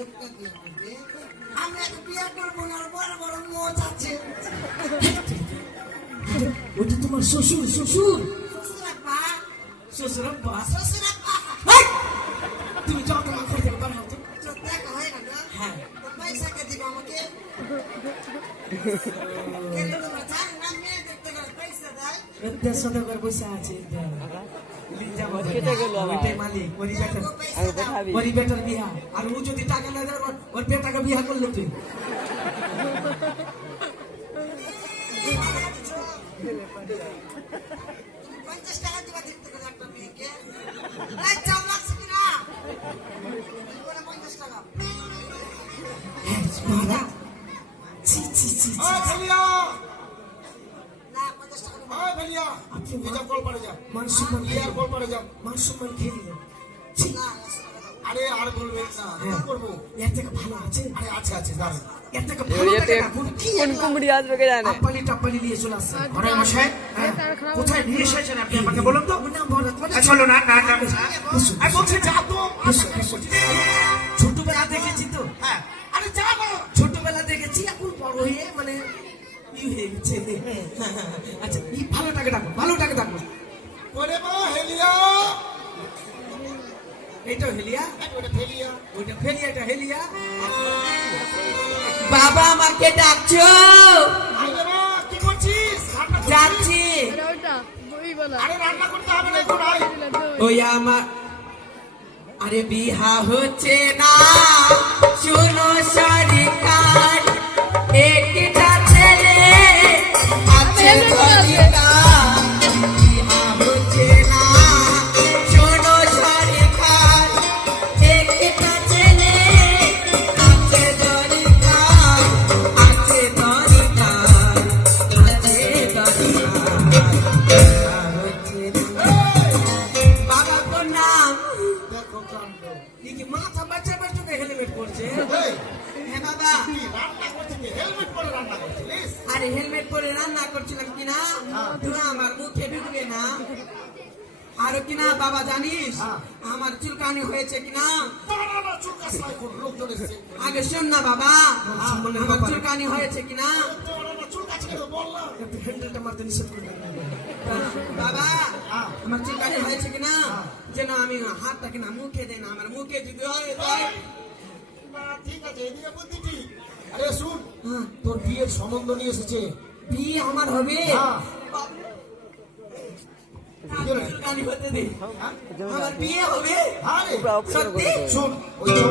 আমি একটা বিয়ে করবো না, বড় বড় মোচ আছে। ওটা তোমার শ্বশুর শ্বশুর শ্বশুরাপ্পা, শ্বশুরাব্বা শ্বশুরাপ্পা। তুমি যাও তোমার ঘর থেকে বার হও তো। তো দেখা হয়ে গেল। হ্যাঁ তো পয়সা কে দিব আমাকে? কেন তোমরা জানো না মেয়ে দেখতে গেলে পয়সা দেয়? 150 টাকার পয়সা আছে ওইটাই মালিক ওরই বেটার বিয়া আর ও যদি টাকা না দেয় ওর বেটাকে বিয়া করলো তুই তুমি 50 টাকা দিবা দেখতে গেলে একটা মেয়েকে? এই চাপ লাগছে কিনা? বলে 50 টাকা। বাবা ছি ছি ছি ওই ভেলিয়া, না 50 টাকা দিব। ওই ভেলিয়া, আপনি এই যা কলপাড়ে যা, মান সম্মান লিয়ার কলপাড়ে যা। মান সম্মান খেয়ে নিল ছি না 100 টাকা দাও। আরে আর বলবেন না, হ্যাঁ। কি করবো? এর থেকে ভালো আছে আরে আছে আছে দাঁড়ান। এর থেকে ভালো টাকা রাখুন কি কোন কুমড়ি আসবে কে জানে আপালি টাপালি নিয়ে চলে আসছে ঘরে মশাই হ্যাঁ কোথায় নিয়ে এসেছেন আপনি আমাকে বলুন তো? না বলো তোমার চলো না না না বসো, আমি বলছি যা তো, বসো, বসো। ছোটবেলা দেখেছি তো হ্যাঁ, আরে যা না। ছোটবেলা দেখেছি এখন বড় হয়ে মানে ই হয়ে গেছে আচ্ছা ই ভালো টাকা ডাকো ভালো টাকা ডাকো ওরে মা হেলিয়া, এইটাও হেলিয়া ওটা ভেলিয়া। ওইটা ফেলিয়া এটা হেলিয়া বাবা আমাকে ডাকছো আরে মা কি করছিস? রান্না করছিস? যাচ্ছি আরে রান্না করতে হবে না এখন আয়। ওই আমার আরে বিহা হচ্ছে না শুনো সরকার একটা ছেলে আছে অধিকার বিহা হচ্ছে না শুনো সরকার একটা ছেলে আছে দরকার আছে দরকার আছে দরকার হচ্ছে না বাবা কোন নাম দেখো কাণ্ড। ই কি মাথা বাচ্চা বাচ্চাকে হেলমেট করছে এই, হ্যাঁ বাবা তুই রান্না করছিস, হেলমেট পরে রান্না করছিস? আরে হেলমেট পরে রান্না করছিলাম কিনা তুই আমার মুখে ঢুকবে না আর কিনা বাবা জানিস আমার চুলকানি হয়েছে কিনা দাঁড়া না, চুল কাছলাই কর, লোকজন এসছে। আগে শোন না বাবা আমার চুলকানি হয়েছে কিনা দাঁড়া না, চুল কাছলাই কর, বল না। একটু হ্যান্ডেলটা মারতে নিষেধ করে বাবা আমার চুলকানি হয়েছে কিনা যেন আমি হাতটা কিনা মুখে দেয় না আমার মুখে যদি হয় তাই না, ঠিক আছে, এদিকে বুদ্ধি ঠিক। আরে শুন, হ্যাঁ তোর বিয়ের সম্বন্ধ নিয়ে এসেছে। বিয়ে আমার হবে হ্যাঁ। চুলকানি হতে দে আমার বিয়ে হবে আরে সত্যি শোন, ওই